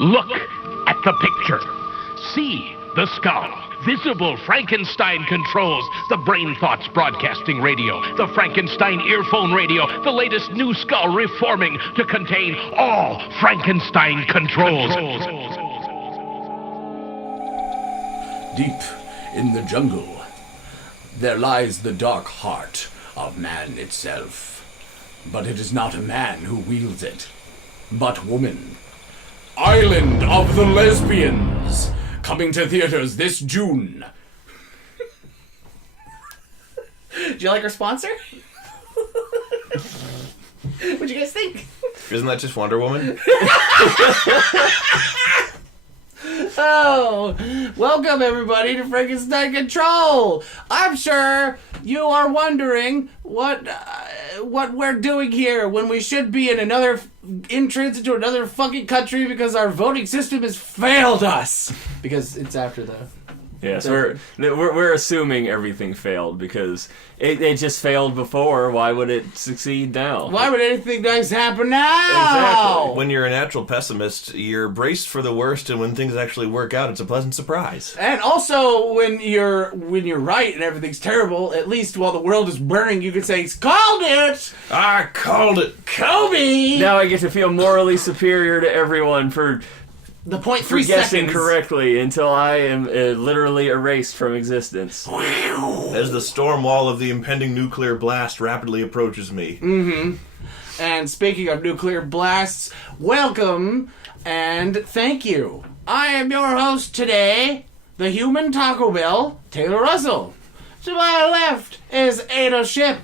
Look at the picture. See the skull. Visible Frankenstein controls. The Brain Thoughts broadcasting radio. The Frankenstein earphone radio. The latest new skull reforming to contain all Frankenstein controls. Deep in the jungle, there lies the dark heart of man itself. But it is not a man who wields it, but woman. Island of the Lesbians, coming to theaters this June. Do you like our sponsor? What'd you guys think? Isn't that just Wonder Woman? Oh, welcome everybody to Frankenstein Control. I'm sure you are wondering what we're doing here when we should be in another entrance into another fucking country because our voting system has failed us. Because it's after the... Yes, we're assuming everything failed because it just failed before. Why would it succeed now? Why would anything nice happen now? Exactly. When you're a natural pessimist, you're braced for the worst, and when things actually work out, it's a pleasant surprise. And also, when you're right and everything's terrible, at least while the world is burning, you can say, "Called it! I called it, Kobe!" Now I get to feel morally superior to everyone for the 0.3 for guessing seconds. correctly until I am literally erased from existence. as the storm wall of the impending nuclear blast rapidly approaches me. Mm-hmm. And speaking of nuclear blasts, welcome and thank you. I am your host today, the human Taco Bell, Taylor Russell. To my left is Ada Ship.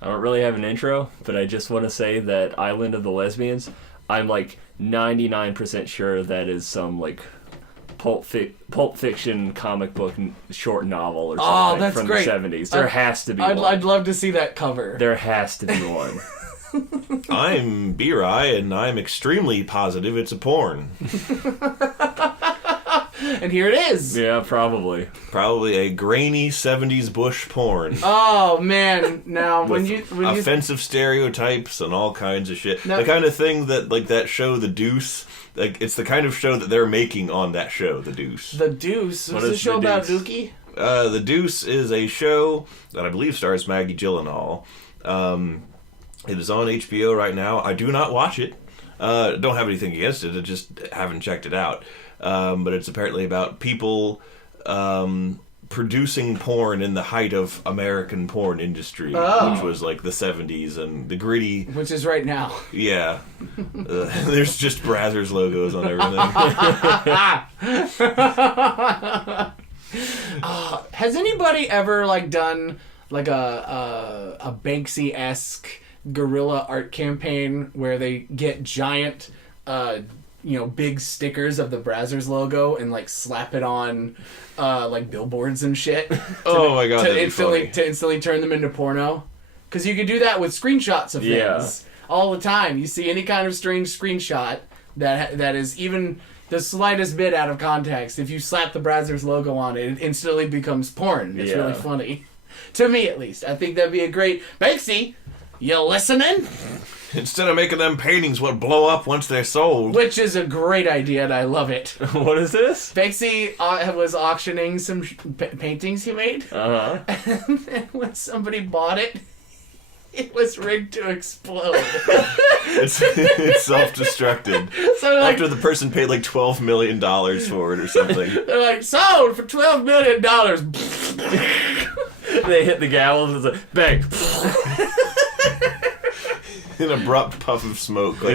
I don't really have an intro, but I just want to say that Island of the Lesbians, I'm like 99% sure that is some like Pulp Fiction comic book short novel or something that's from great. the 70s. There has to be one. I'd love to see that cover. There has to be one. I'm B-Rye, and I'm extremely positive it's a porn. And here it is. Yeah, probably. Probably a grainy 70s Bush porn. Oh man! Now when With you offensive stereotypes and all kinds of shit. No. The kind of thing that, like that show, The Deuce, like it's the kind of show that they're making on that show, The Deuce. The Deuce What was a is show The about Deuce? Dookie. The Deuce is a show that I believe stars Maggie Gyllenhaal. It is on HBO right now. I do not watch it. Don't have anything against it. I just haven't checked it out. But it's apparently about people producing porn in the height of American porn industry, which was like the 70s and the gritty. Which is right now. Yeah. There's just Brazzers logos on everything. Has anybody ever like done like a Banksy-esque guerrilla art campaign where they get giant big stickers of the Brazzers logo and like slap it on like billboards and shit Oh my god, that'd be funny. to instantly turn them into porno? Because you could do that with screenshots of things all the time. You see any kind of strange screenshot that is even the slightest bit out of context, if you slap the Brazzers logo on it, it instantly becomes porn. It's really funny. To me, at least. I think that'd be a great... Banksy, you listening? Instead of making them paintings what blow up once they're sold. Which is a great idea, and I love it. What is this? Banksy was auctioning some paintings he made. Uh-huh. And when somebody bought it, it was rigged to explode. It's self-destructed. So like, After the person paid like $12 million for it or something. they're like, sold for $12 million. They hit the gavel and it's like, bang. An abrupt puff of smoke. Like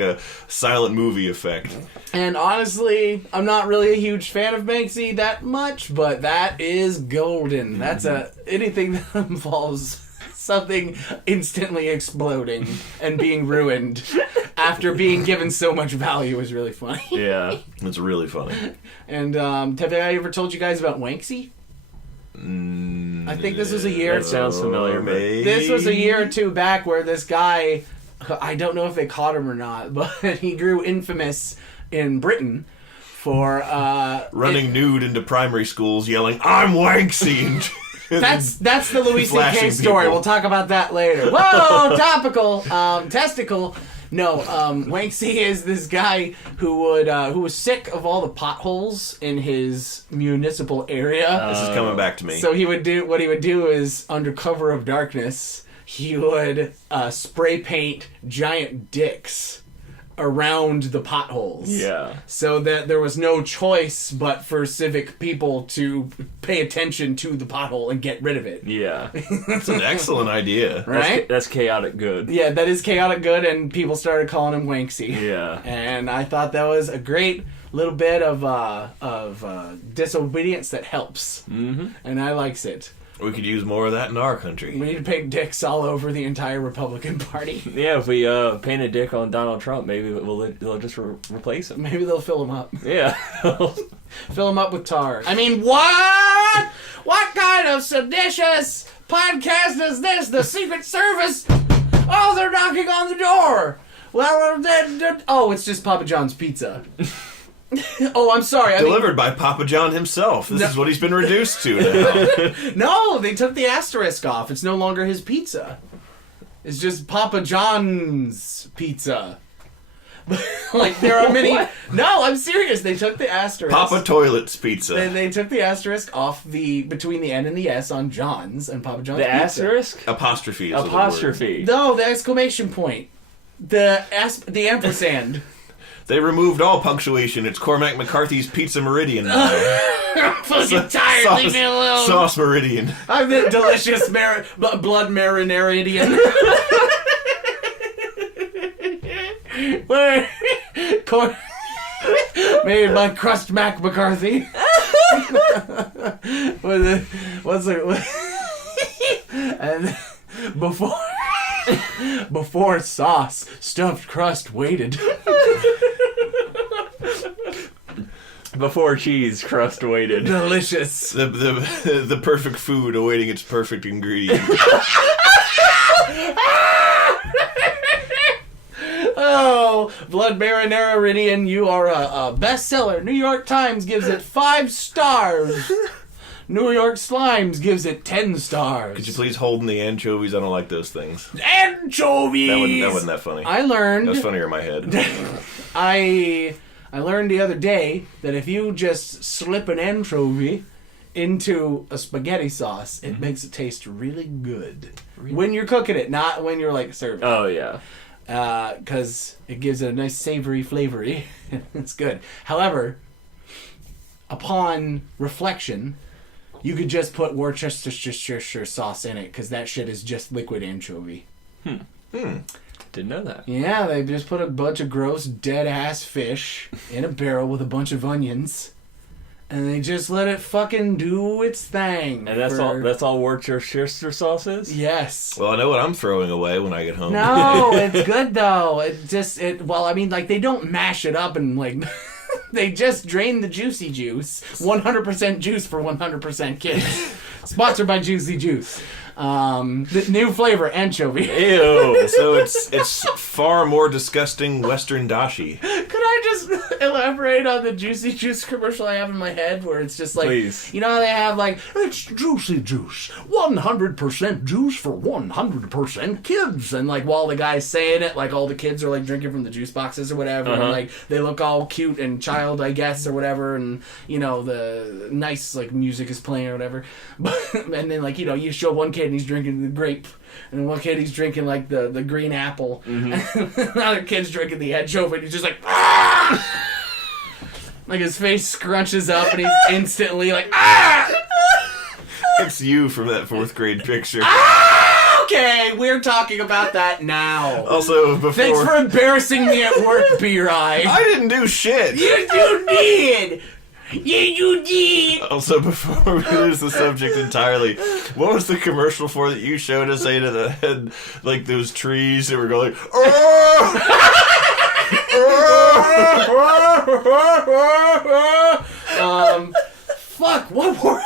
a silent movie effect. And honestly, I'm not really a huge fan of Banksy that much, but that is golden. That's anything that involves something instantly exploding and being ruined after being given so much value is really funny. Yeah. It's really funny. And have I ever told you guys about Wanksy? I think this was a year. That sounds familiar, but This was a year or two back where this guy, I don't know if they caught him or not, but he grew infamous in Britain for running nude into primary schools, yelling, "I'm Wanksy!" That's the Louis C.K. Flashing story. people. We'll talk about that later. Whoa, topical. Testicle. No, Wanksy is this guy who was sick of all the potholes in his municipal area. This is coming back to me. So what he would do is, under cover of darkness, he would spray paint giant dicks around the potholes. Yeah. So that there was no choice but for civic people to pay attention to the pothole and get rid of it. Yeah. That's an excellent idea. Right? That's chaotic good. Yeah, that is chaotic good, and people started calling him Wanksy. Yeah. And I thought that was a great little bit of disobedience that helps. Mm-hmm. And I likes it. We could use more of that in our country. We need to paint dicks all over the entire Republican Party. Yeah, if we paint a dick on Donald Trump, maybe they'll just replace him. Maybe they'll fill him up. Yeah. Fill him up with tar. I mean, what? What kind of seditious podcast is this? The Secret Service? Oh, they're knocking on the door. Well, oh, it's just Papa John's Pizza. Oh, I'm sorry. Delivered by Papa John himself. This is what he's been reduced to now. No, they took the asterisk off. It's no longer his pizza. It's just Papa John's Pizza. Like, there are many... No, I'm serious. They took the asterisk. Papa Toilet's Pizza. They took the asterisk off between the N and the S on John's and Papa John's The Pizza. asterisk? Apostrophe. Apostrophe. No, the exclamation point. The ampersand. They removed all punctuation. It's Cormac McCarthy's Pizza Meridian now. I'm fucking tired. Leave me alone. Sauce Meridian. I'm the delicious blood marinaridian. Made by Crust Mac McCarthy. What's it? And before sauce, stuffed crust waited. Before cheese, crust waited. Delicious. The perfect food awaiting its perfect ingredient. Oh, Blood Marinara Ridian, you are a bestseller. New York Times gives it 5 stars. New York Slimes gives it 10 stars. Could you please hold in the anchovies? I don't like those things. Anchovies! That wasn't that funny. I learned... That was funnier in my head. I learned the other day that if you just slip an anchovy into a spaghetti sauce, it makes it taste really good. Really? When you're cooking it, not when you're like serving. Oh, yeah. Because it gives it a nice savory flavory. It's good. However, upon reflection, you could just put Worcestershire sauce in it, because that shit is just liquid anchovy. Didn't know that. Yeah, they just put a bunch of gross dead-ass fish in a barrel with a bunch of onions, and they just let it fucking do its thing. And that's all Worcestershire sauce is? Yes. Well, I know what I'm throwing away when I get home. No, it's good though. Well, I mean, like, they don't mash it up and like... They just drain the Juicy Juice. 100% juice for 100% kids. Sponsored by Juicy Juice. The new flavor, anchovy. Ew. So it's far more disgusting Western dashi. Could I just elaborate on the Juicy Juice commercial I have in my head, where it's just like, please. You know how they have like, it's Juicy Juice, 100% juice for 100% kids, and like while the guy's saying it, like all the kids are like drinking from the juice boxes or whatever, and like they look all cute and child, I guess, or whatever, and you know the nice like music is playing or whatever, and then like, you know, you show one kid and he's drinking the grape, and then one kid he's drinking like the green apple, and another kid's drinking the anchovy, and he's just like, ah! Like his face scrunches up and he's instantly like, ah! It's you from that 4th grade picture. Ah! Okay, we're talking about that now. Also, before... Thanks for embarrassing me at work, B-Rye. I didn't do shit. You did! Yeah, you did! Also, before we lose the subject entirely, what was the commercial for that you showed us, Ada, that had, like, those trees that were going, fuck, what were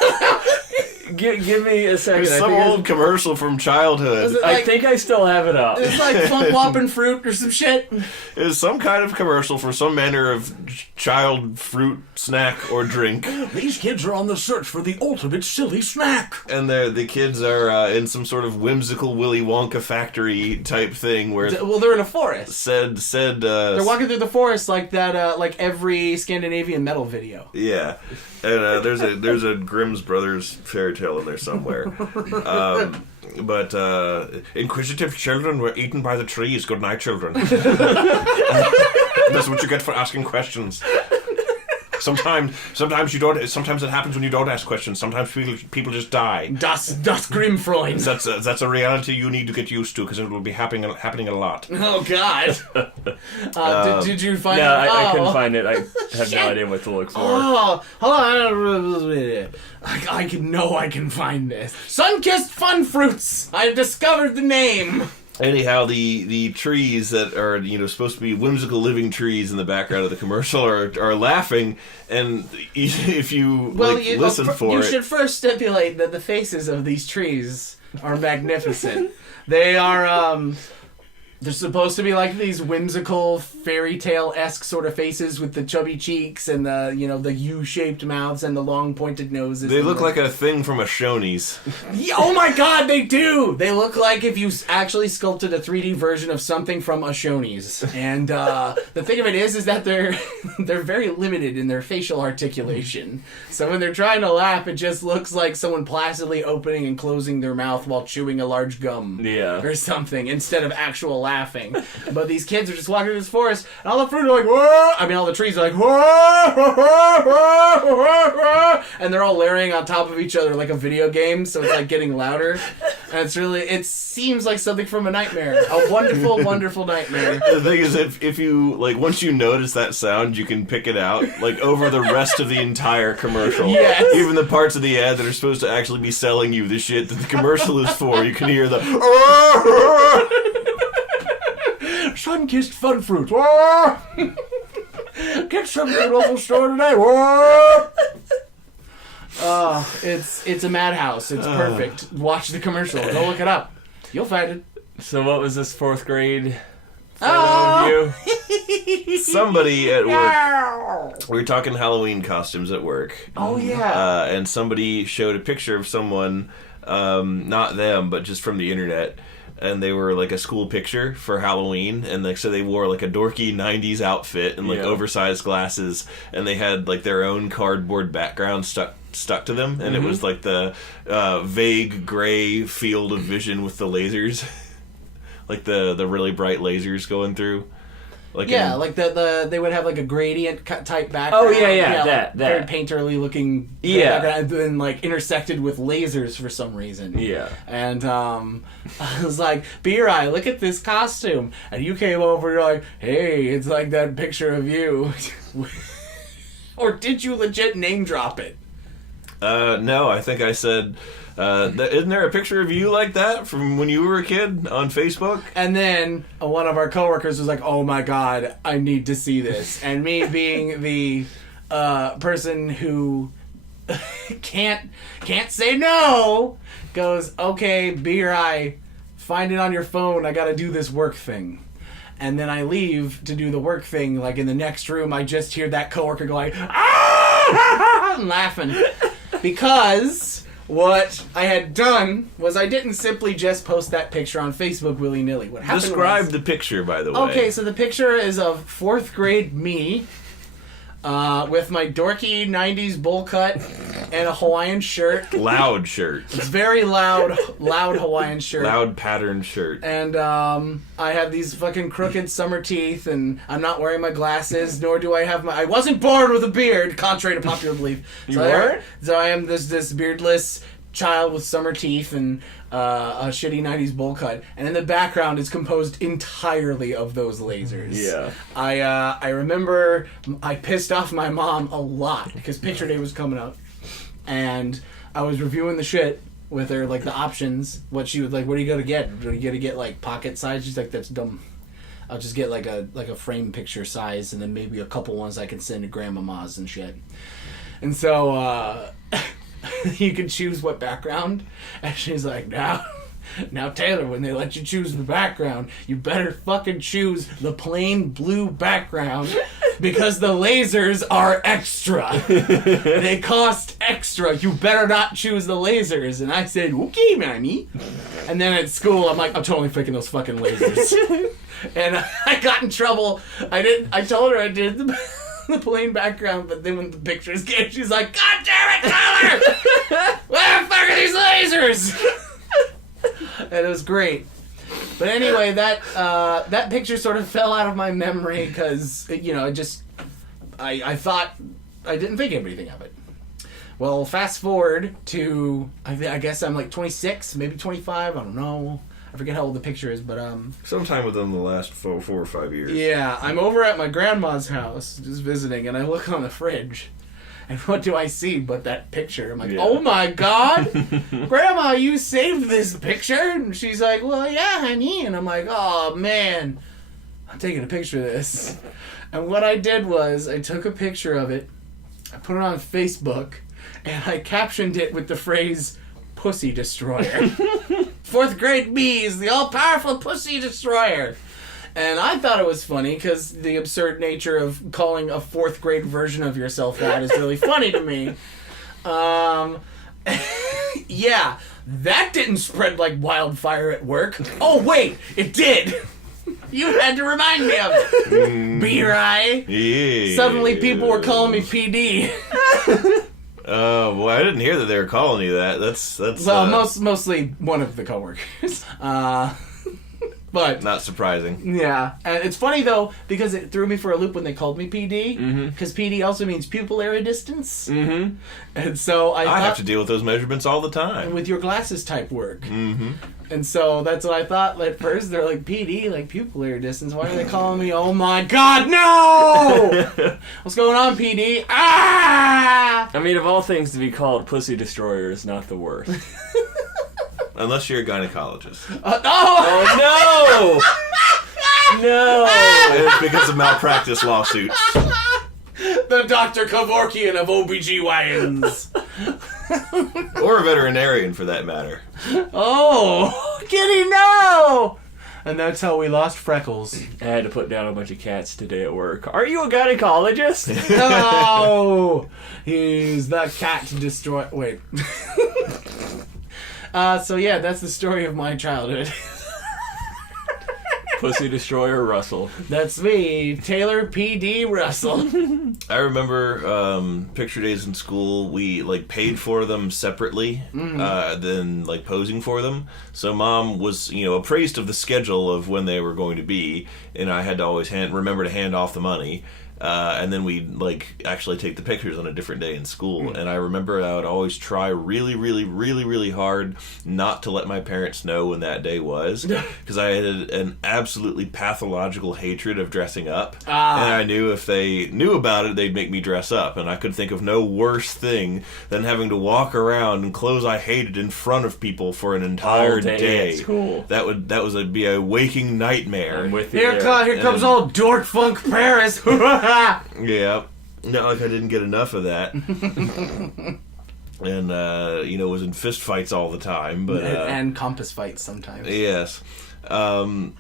Give me a second. There's some old commercial from childhood. I think I still have it up. It's like Flump Whoppin' Fruit or some shit. It was some kind of commercial for some manner of child fruit snack or drink. These kids are on the search for the ultimate silly snack. And the kids are in some sort of whimsical Willy Wonka factory type thing where... Well, they're in a forest. They're walking through the forest like that, like every Scandinavian metal video. Yeah. And there's a Grimm's Brothers fairy tale in there somewhere. But inquisitive children were eaten by the trees. Good night, children. That's what you get for asking questions. Sometimes you don't. Sometimes it happens when you don't ask questions. Sometimes people just die. Das Grimmfreund. That's a reality you need to get used to because it will be happening a lot. Oh God. Did you find it? No, I couldn't find it. I have no idea what to look for. Oh, hold on. I can find this. Sun-kissed fun fruits. I've discovered the name. Anyhow, the trees that are supposed to be whimsical living trees in the background of the commercial are laughing, and if you listen for it, you should first stipulate that the faces of these trees are magnificent. They are they're supposed to be like these whimsical fairy tale-esque sort of faces with the chubby cheeks and the the U-shaped mouths and the long pointed noses. They look like a thing from a Shoney's. Yeah, oh my God, they do! They look like if you actually sculpted a 3D version of something from a Shoney's. And the thing of it is that they're very limited in their facial articulation. So when they're trying to laugh, it just looks like someone placidly opening and closing their mouth while chewing a large gum. Yeah. Or something, instead of actual laughing. But these kids are just walking through this forest, and all the fruit are like, whoa! I mean, all the trees are like, whoa! And they're all layering on top of each other like a video game, so it's like getting louder. And it seems like something from a nightmare. A wonderful, wonderful nightmare. The thing is, if you, once you notice that sound, you can pick it out, over the rest of the entire commercial. Yes. Even the parts of the ad that are supposed to actually be selling you the shit that the commercial is for, you can hear the... Sun-kissed fun fruit. Get some good local store today. It's a madhouse. It's perfect. Watch the commercial. Go look it up. You'll find it. So what was this 4th grade photo of you? Somebody at work. We were talking Halloween costumes at work. Oh yeah. And somebody showed a picture of someone, not them, but just from the internet. And they were a school picture for Halloween, and so they wore a dorky 90s outfit and oversized glasses, and they had their own cardboard background stuck to them, and it was the vague gray field of vision with the lasers, the really bright lasers going through. They would have a gradient type background. Oh yeah, that very painterly looking. Yeah, and intersected with lasers for some reason. Yeah, and I was like, B-Rai, look at this costume, and you came over. You're like, hey, it's like that picture of you. Or did you legit name drop it? No, I think I said. Isn't there a picture of you like that from when you were a kid on Facebook? And then one of our coworkers was like, "Oh my God, I need to see this." And me being the person who can't say no, goes, "Okay, B-Rai, find it on your phone. I got to do this work thing." And then I leave to do the work thing. In the next room, I just hear that coworker going, "Ah!" and laughing because. What I had done was I didn't simply just post that picture on Facebook willy-nilly. What happened Describe the picture, by the way. Okay, so the picture is of 4th grade me with my dorky 90s bowl cut and a Hawaiian shirt. Loud shirt. It's very loud Hawaiian shirt. Loud patterned shirt. And I have these fucking crooked summer teeth, and I'm not wearing my glasses, nor do I have I wasn't born with a beard, contrary to popular belief. You weren't? So I am this beardless child with summer teeth and a shitty 90s bowl cut, and in the background is composed entirely of those lasers. Yeah. I remember I pissed off my mom a lot because picture day was coming up, and I was reviewing the shit with her, the options, what she would what are you gonna get? Are you gonna get pocket size? She's like, that's dumb. I'll just get a frame picture size, and then maybe a couple ones I can send to grandmama's and shit. And so you can choose what background. And she's like, now Taylor, when they let you choose the background, you better fucking choose the plain blue background because the lasers are extra. They cost extra. You better not choose the lasers. And I said, okay, mommy. And then at school, I'm like, I'm totally picking those fucking lasers. And I got in trouble. I told her I did the plain background, but then when the pictures came, she's like, God damn it, Tyler! Where the fuck are these lasers? And it was great. But anyway, that picture sort of fell out of my memory because, I thought, I didn't think anything of it. Well, fast forward to, I guess I'm like 26, maybe 25, I don't know. I forget how old the picture is, but sometime within the last 4 or 5 years. Yeah, I'm over at my grandma's house, just visiting, and I look on the fridge, and what do I see but that picture? I'm like, Oh my God, Grandma, you saved this picture? And she's like, well, yeah, honey. And I'm like, oh man, I'm taking a picture of this. And what I did was I took a picture of it, I put it on Facebook, and I captioned it with the phrase, Pussy Destroyer. 4th grade me is the all-powerful Pussy Destroyer. And I thought it was funny because the absurd nature of calling a 4th grade version of yourself that is really funny to me. Yeah, that didn't spread like wildfire at work. Oh, wait, it did. You had to remind me of it. B-Rye. Yeah. Suddenly people were calling me PD. Oh, boy, I didn't hear that they were calling you that. That's well, mostly one of the coworkers. But not surprising. Yeah, and it's funny though because it threw me for a loop when they called me PD. Because PD also means pupillary distance. Mm-hmm. And so I have to deal with those measurements all the time with your glasses type work. Mm-hmm. And so that's what I thought at first. They're like, PD, like pupillary distance. Why are they calling me? Oh my God, no! What's going on, PD? Ah! I mean, of all things to be called Pussy Destroyer is not the worst. Unless you're a gynecologist. Oh, no! No! It's because of malpractice lawsuits. The Dr. Kevorkian of OBGYNs. Or a veterinarian, for that matter. Oh, Kitty, no! And that's how we lost Freckles. I had to put down a bunch of cats today at work. Are you a gynecologist? No! He's the cat to destroy... Wait. So yeah, that's the story of my childhood. Pussy Destroyer Russell. That's me, Taylor P.D. Russell. I remember picture days in school, we paid for them separately than posing for them. So Mom was, appraised of the schedule of when they were going to be, and I had to always remember to hand off the money. And then we'd actually take the pictures on a different day in school. And I remember I would always try really, really, really, really hard not to let my parents know when that day was, because I had an absolutely pathological hatred of dressing up. And I knew if they knew about it, they'd make me dress up. And I could think of no worse thing than having to walk around in clothes I hated in front of people for an entire day. It's cool. That would be a waking nightmare. I'm with you Here comes old Dork Funk Paris. Yeah. No, I didn't get enough of that. And, was in fist fights all the time. But and compass fights sometimes. Yes. And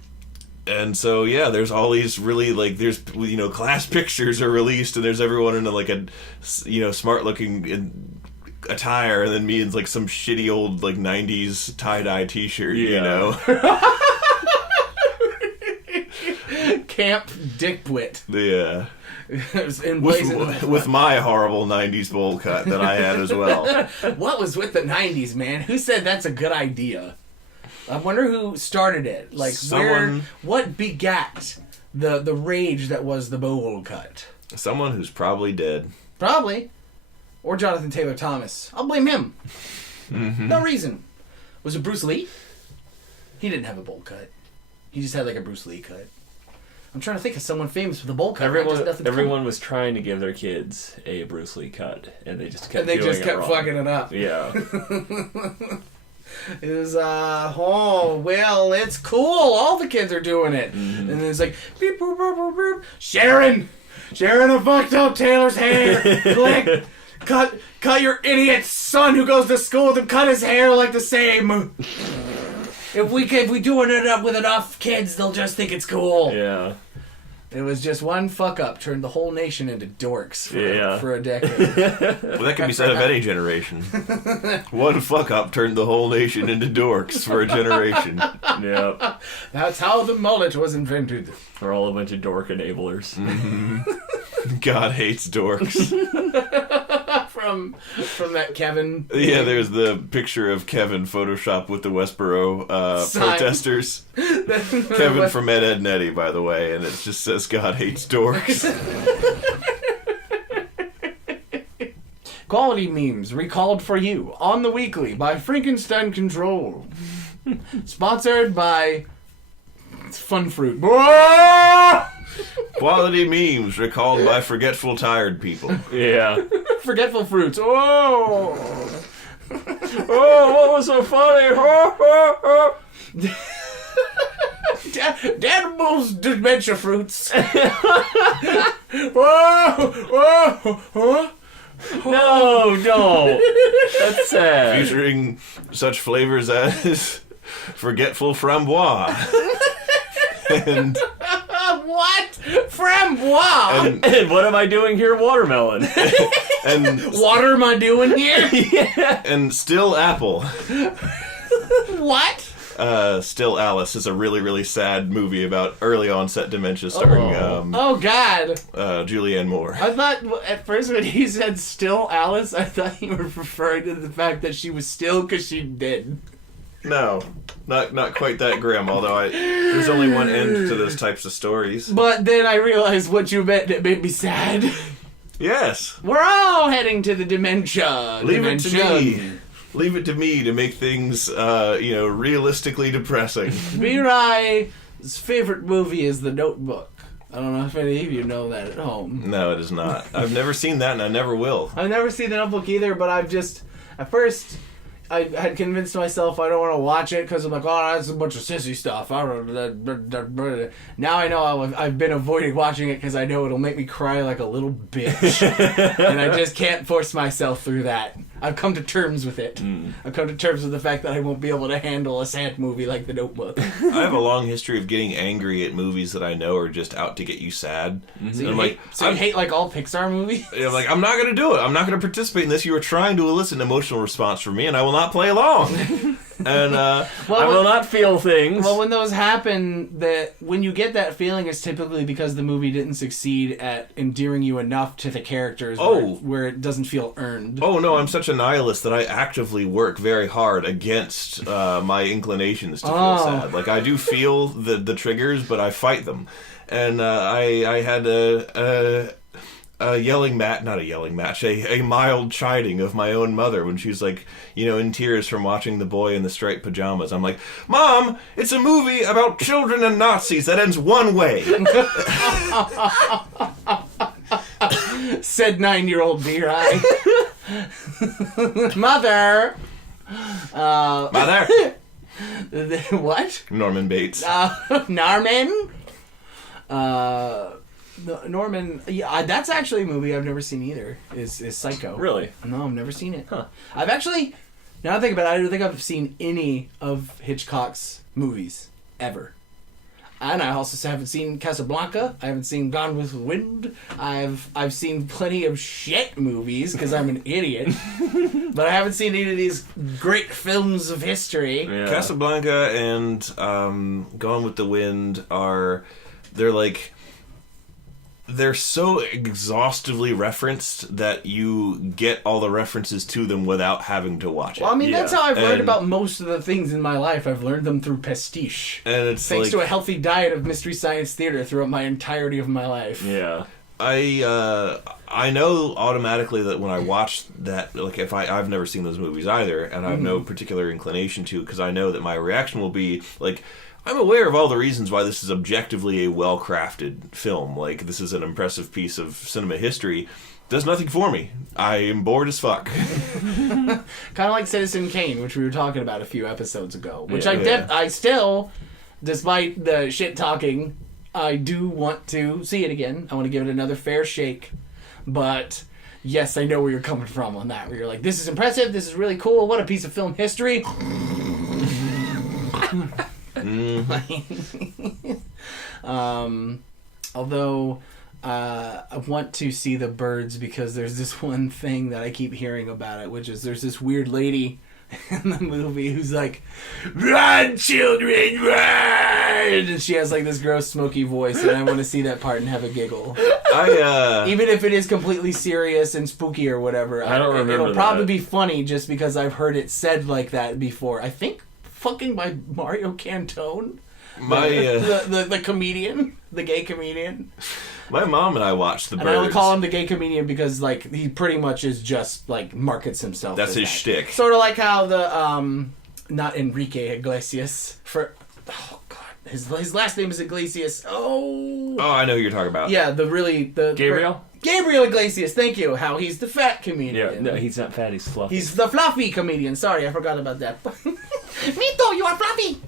so, yeah, there's all these really, there's, class pictures are released, and there's everyone in a smart-looking attire, and then me in, some shitty old, 90s tie-dye t-shirt, Camp Dickwit. Yeah. with with my horrible 90s bowl cut that I had as well. What was with the 90s, man? Who said that's a good idea? I wonder who started it. What begat the rage that was the bowl cut? Someone who's probably dead. Probably. Or Jonathan Taylor Thomas. I'll blame him. Mm-hmm. No reason. Was it Bruce Lee? He didn't have a bowl cut. He just had a Bruce Lee cut. I'm trying to think of someone famous with a bowl cut. Everyone was trying to give their kids a Bruce Lee cut, and they just kept fucking it up. Yeah. It was, it's cool. All the kids are doing it. Mm-hmm. And it's beep, boop, boop, boop, boop. Sharon, I fucked up Taylor's hair. Click. cut your idiot son who goes to school with him, cut his hair like the same. If we doing it up with enough kids, they'll just think it's cool. Yeah. It was just one fuck up turned the whole nation into dorks for a decade. Well, that can be said of any generation. One fuck up turned the whole nation into dorks for a generation. Yep. That's how the mullet was invented. We're all a bunch of dork enablers. Mm-hmm. God hates dorks. From that Kevin. Yeah, there's the picture of Kevin photoshopped with the Westboro protesters. Kevin from Ed, Edd n Eddy, by the way, and it just says God hates dorks. Quality memes recalled for you on the weekly by Frankenstein Control. Sponsored by Fun Fruit. Quality memes recalled by forgetful tired people. Yeah. Forgetful Fruits. Oh, what was so funny? Danimal's dementia fruits. Whoa. No, don't. That's sad. Featuring such flavors as forgetful framboise. And what? Framboise? and what am I doing here? Watermelon. and What am I doing here? Yeah. and still apple. What? Still Alice is a really, really sad movie about early onset dementia starring Oh, God. Julianne Moore. I thought, at first when he said still Alice, I thought you were referring to the fact that she was still because she did. No, not quite that grim, although there's only one end to those types of stories. But then I realized what you meant, and it made me sad. Yes. We're all heading to the dementia. Leave it to me. Leave it to me to make things, realistically depressing. B-Rye's favorite movie is The Notebook. I don't know if any of you know that at home. No, it is not. I've never seen that, and I never will. I've never seen The Notebook either, but at first, I had convinced myself I don't want to watch it because I'm like, oh, that's a bunch of sissy stuff. Now I know I've been avoiding watching it because I know it'll make me cry like a little bitch. And I just can't force myself through that. I've come to terms with it. I've come to terms with the fact that I won't be able to handle a sad movie like The Notebook. I have a long history of getting angry at movies that I know are just out to get you sad. So you hate like all Pixar movies? I'm like, I'm not going to do it. I'm not going to participate in this. You are trying to elicit an emotional response from me, and I will not play along. And I will not feel things. Well, when those happen, when you get that feeling, it's typically because the movie didn't succeed at endearing you enough to the characters where it doesn't feel earned. Oh, no, I'm such a nihilist that I actively work very hard against my inclinations to feel sad. Like, I do feel the triggers, but I fight them. And I had a mild chiding of my own mother when she's like, in tears from watching The Boy in the Striped Pajamas. I'm like, Mom, it's a movie about children and Nazis that ends one way. Said 9-year-old B-Rye. Mother. Mother. What? Norman Bates. Norman? Norman, yeah, that's actually a movie I've never seen either. Is Psycho? Really? No, I've never seen it. Huh? I've actually, now I think about it, I don't think I've seen any of Hitchcock's movies ever. And I also haven't seen Casablanca. I haven't seen Gone with the Wind. I've seen plenty of shit movies because I'm an idiot. But I haven't seen any of these great films of history. Yeah. Casablanca and Gone with the Wind they're so exhaustively referenced that you get all the references to them without having to watch it. Well, I mean, that's how I've learned about most of the things in my life. I've learned them through pastiche. And it's thanks to a healthy diet of Mystery Science Theater throughout my entirety of my life. Yeah. I know automatically that when I watch that, like, if I've never seen those movies either, and I have no particular inclination to, because I know that my reaction will be, like, I'm aware of all the reasons why this is objectively a well-crafted film. Like, this is an impressive piece of cinema history. Does nothing for me. I am bored as fuck. Kind of like Citizen Kane, which we were talking about a few episodes ago. Which Yeah. I still, despite the shit talking, I do want to see it again. I want to give it another fair shake. But yes, I know where you're coming from on that. Where you're like, this is impressive. This is really cool. What a piece of film history. Although I want to see the birds because there's this one thing that I keep hearing about it, which is there's this weird lady in the movie who's like, "Run, children, run!" And she has like this gross, smoky voice, and I want to see that part and have a giggle. Even if it is completely serious and spooky or whatever, I don't remember. It'll probably be funny just because I've heard it said like that before. I think fucking by Mario Cantone, the comedian, the gay comedian. My mom and I watched The Birds. And I only call him the gay comedian because, like, he pretty much is just, like, markets himself. That's his shtick. Sort of like how the, not Enrique Iglesias, oh, God, his last name is Iglesias. Oh, I know who you're talking about. Yeah, Gabriel? Gabriel Iglesias, thank you. How he's the fat comedian. Yeah, no, he's not fat, he's fluffy. He's the fluffy comedian. Sorry, I forgot about that. Mito, you are fluffy!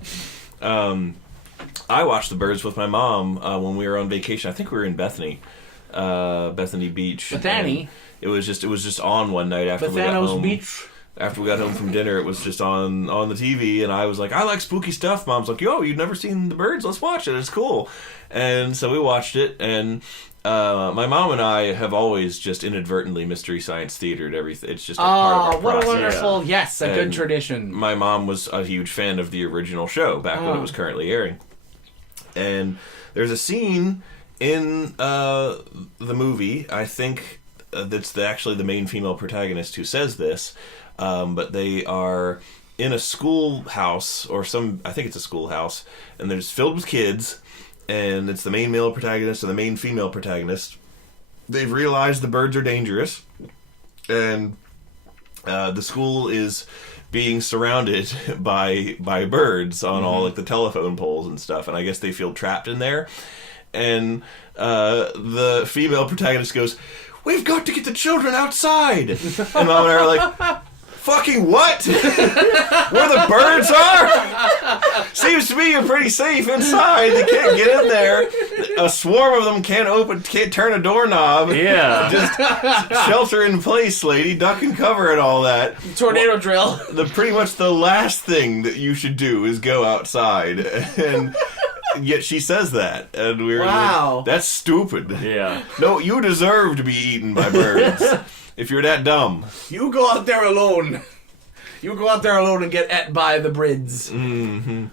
I watched The Birds with my mom when we were on vacation. I think we were in Bethany Beach. Bethany? It was just on one night after we got home. Beach. After we got home from dinner, it was just on the TV, and I was like, I like spooky stuff. Mom's like, yo, you've never seen The Birds? Let's watch it. It's cool. And so we watched it, and my mom and I have always just inadvertently Mystery Science Theatered everything. It's just part of our what process. a wonderful, yes, a good tradition. My mom was a huge fan of the original show back when it was currently airing. And there's a scene in the movie, I think that's actually the main female protagonist who says this, but they are in a schoolhouse, I think it's a schoolhouse, and they're just filled with kids, and it's the main male protagonist and the main female protagonist. They've realized the birds are dangerous, and the school is being surrounded by birds on all like the telephone poles and stuff, and I guess they feel trapped in there. And the female protagonist goes, "We've got to get the children outside." And Mom and I are like, "Fucking what? Where the birds are? Seems to me you're pretty safe inside. They can't get in there. A swarm of them can't turn a doorknob. Yeah. Just shelter in place, lady. Duck and cover and all that. Tornado drill. Pretty much the last thing that you should do is go outside." And yet she says that, and we're like, that's stupid. Yeah. No, you deserve to be eaten by birds. If you're that dumb. You go out there alone. You go out there alone and get ate by the brids. Mm-hmm.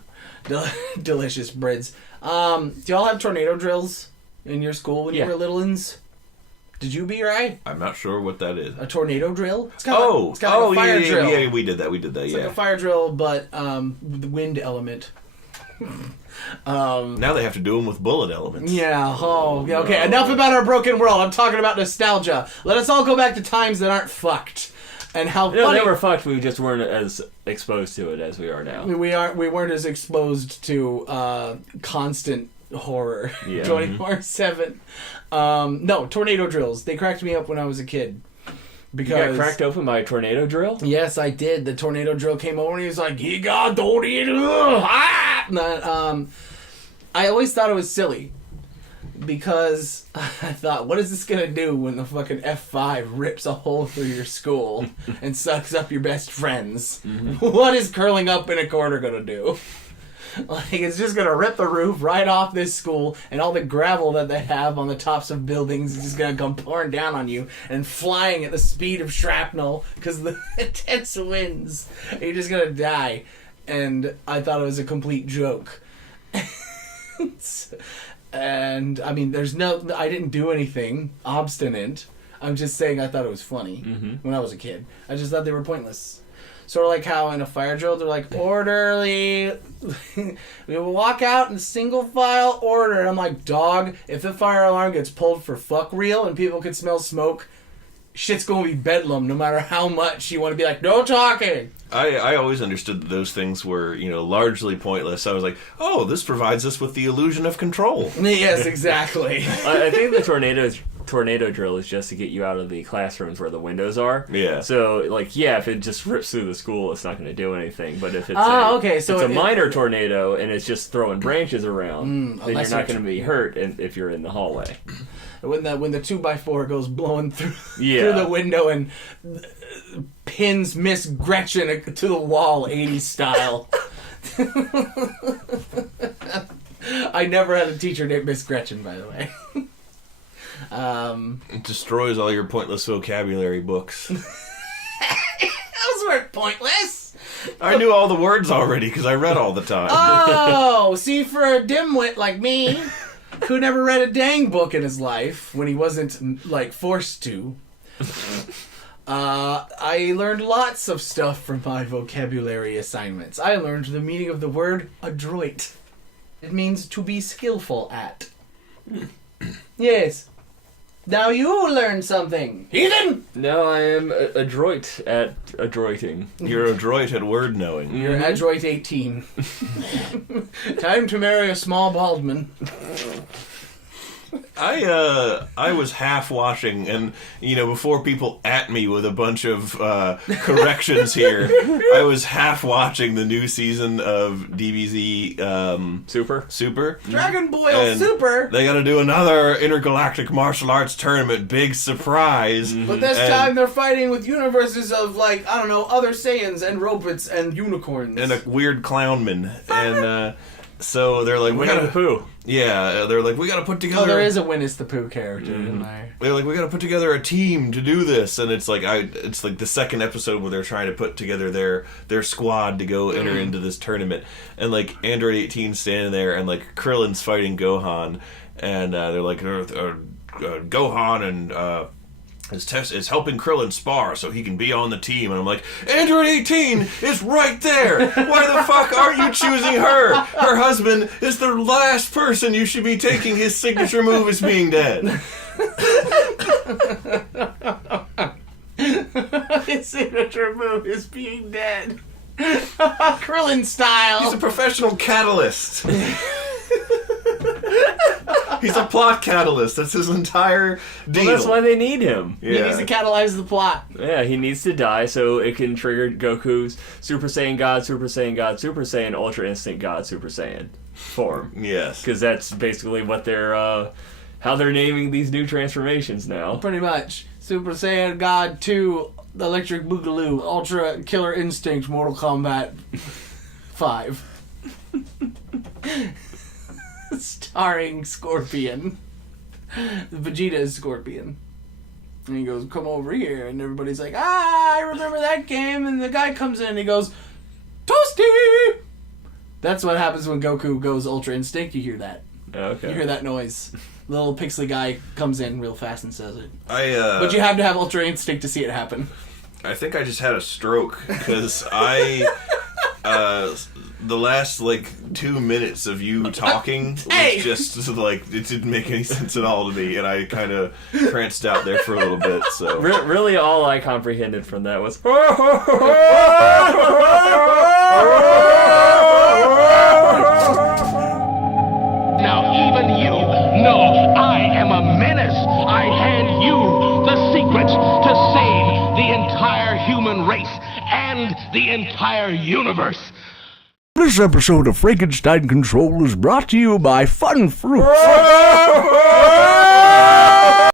Delicious brids. Do y'all have tornado drills in your school when you were little uns? Did you be right? I'm not sure what that is. A tornado drill? It's kind of like a fire drill. Yeah, we did that. It's like a fire drill, but with the wind element. Now they have to do them with bullet elements. Yeah. Oh, yeah, okay. Enough about our broken world. I'm talking about nostalgia. Let us all go back to times that aren't fucked, and how funny. They were fucked. We just weren't as exposed to it as we are now. We weren't as exposed to constant horror 24/7. No, tornado drills. They cracked me up when I was a kid. Because you got cracked open by a tornado drill? Yes, I did. The tornado drill came over and he was like, "He got tornado!" I always thought it was silly because I thought, what is this gonna do when the fucking F5 rips a hole through your school and sucks up your best friends? Mm-hmm. What is curling up in a corner gonna do? Like, it's just gonna rip the roof right off this school, and all the gravel that they have on the tops of buildings is just gonna come pouring down on you and flying at the speed of shrapnel because the intense winds. You're just gonna die. And I thought it was a complete joke. And I mean, I didn't do anything obstinate. I'm just saying I thought it was funny when I was a kid. I just thought they were pointless. Sort of like how in a fire drill, they're like, "Orderly." We will walk out in single file order. And I'm like, dog, if the fire alarm gets pulled for fuck real and people can smell smoke, shit's going to be bedlam no matter how much you want to be like, "No talking." I always understood that those things were, largely pointless. I was like, oh, this provides us with the illusion of control. Yes, exactly. I think the tornado drill is just to get you out of the classrooms where the windows are. Yeah. So, if it just rips through the school, it's not going to do anything. But if it's it's a minor tornado and it's just throwing branches around, then you're not going to be hurt if you're in the hallway. when the 2x4 goes blowing through Yeah. the window and pins Miss Gretchen to the wall, 80s style. I never had a teacher named Miss Gretchen, by the way. It destroys all your pointless vocabulary books. Those weren't pointless. I knew all the words already because I read all the time. Oh, see, for a dimwit like me, who never read a dang book in his life when he wasn't, like, forced to, I learned lots of stuff from my vocabulary assignments. I learned the meaning of the word adroit. It means to be skillful at. Yes. Now you learned something, heathen! No, I am adroit at adroiting. You're adroit at word knowing. You're adroit 18. Time to marry a small baldman. I was half watching, and before people at me with a bunch of corrections here, I was half watching the new season of DBZ Super. Dragon Boil And Super! They got to do another intergalactic martial arts tournament, big surprise. But this time they're fighting with universes of, like, I don't know, other Saiyans and robots and unicorns. And a weird clownman, and so they're like, Winnie the Pooh. Yeah, they're like, we got to put together. Oh, there is a Winnie the Pooh character in there. They're like, we got to put together a team to do this, and it's like the second episode where they're trying to put together their squad to go enter into this tournament, and like Android 18's standing there, and like Krillin's fighting Gohan, and they're like, Gohan and is helping Krillin spar so he can be on the team, and I'm like, Android 18 is right there. Why the fuck aren't you choosing her? Her husband is the last person you should be taking. His signature move is being dead. His signature move is being dead. Krillin style. He's a professional catalyst. He's a plot catalyst. That's his entire deal. Well, that's why they need him. He needs to catalyze the plot. Yeah, he needs to die so it can trigger Goku's Super Saiyan God, Super Saiyan God, Super Saiyan, Ultra Instinct God, Super Saiyan form. Yes. Because that's basically what they're, how they're naming these new transformations now. Pretty much. Super Saiyan God 2, Electric Boogaloo, Ultra Killer Instinct, Mortal Kombat 5. Starring Scorpion. Vegeta is Scorpion. And he goes, come over here. And everybody's like, I remember that game. And the guy comes in and he goes, Toasty! That's what happens when Goku goes Ultra Instinct. You hear that. Okay. You hear that noise. The little pixely guy comes in real fast and says it. But you have to have Ultra Instinct to see it happen. I think I just had a stroke because the last 2 minutes of you talking was just like, it didn't make any sense at all to me, and I kind of tranced out there for a little bit. So really, all I comprehended from that was. Now even you know I am a menace. I hand you the secrets to save the entire human race and the entire universe. This episode of Frankenstein Control is brought to you by Fun Fruits.